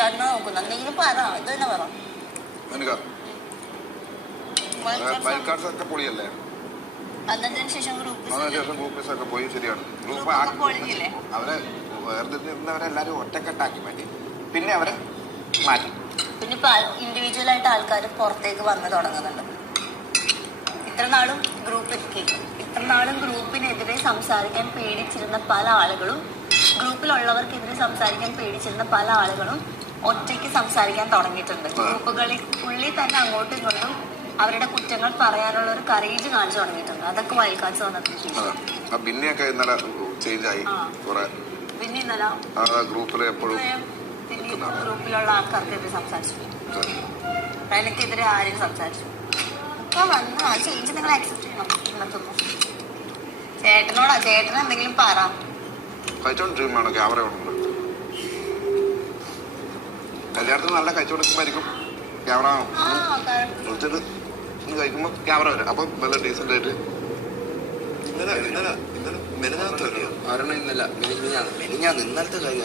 ചേട്ടനെ നോക്കുന്നത് എന്തെങ്കിലും പറ ഇത് തന്നെ പറ വയൽക്കാർസൊക്കെ പൊളിയല്ലേ അതിന് ശേഷം ഗ്രൂപ്പീസൊക്കെ പോയി ശരിയാണ് ഗ്രൂപ്പ് അവരെ വേർതിരിഞ്ഞവരെല്ലാരും ഒറ്റക്കെട്ടാക്കി മാറ്റി പിന്നെ അവരെ മാറ്റി പിന്നെ ഇപ്പൊ ഇൻഡിവിജ്വൽ ആയിട്ട് ആൾക്കാർ പുറത്തേക്ക് വന്ന് തുടങ്ങുന്നുണ്ട് ഇത്ര നാളും ഗ്രൂപ്പിനെതിരെ സംസാരിക്കാൻ പേടിച്ചിരുന്ന പല ആളുകളും ഗ്രൂപ്പിലുള്ളവർക്കെതിരെ സംസാരിക്കാൻ പേടിച്ചിരുന്ന പല ആളുകളും ഒറ്റയ്ക്ക് സംസാരിക്കാൻ തുടങ്ങിയിട്ടുണ്ട് ഗ്രൂപ്പുകളിൽ ഉള്ളിൽ തന്നെ അങ്ങോട്ടും ഇങ്ങോട്ടും അവരുടെ കുറ്റങ്ങൾ പറയാനുള്ള ഒരു കറേജ് കാണിച്ചു തുടങ്ങിയിട്ടുണ്ട് അതൊക്കെ വയൽക്കാർസ് വന്നതിന് ശേഷം പിന്നെ ഇന്നലെ ഗ്രൂപ്പിലുള്ള ആൾക്കാർക്കെതിരെ സംസാരിച്ചു അതിനെതിരെ ആരും സംസാരിച്ചു അപ്പൊ വന്ന് ആ ചേഞ്ച് നിങ്ങൾ ആക്സെപ്റ്റ് ചെയ്യണം ഇന്നത്തൊന്നും ചേട്ടന് എന്തെങ്കിലും പറ കല്യാണത്തിന് നല്ല കച്ചവടമായിരിക്കും ക്യാമറ കഴിക്കുമ്പോ ക്യാമറ വരും അപ്പൊ നല്ല ഡീസന്റ് ആയിട്ട് ഇന്നലെ ഇന്നലത്തെ കാര്യം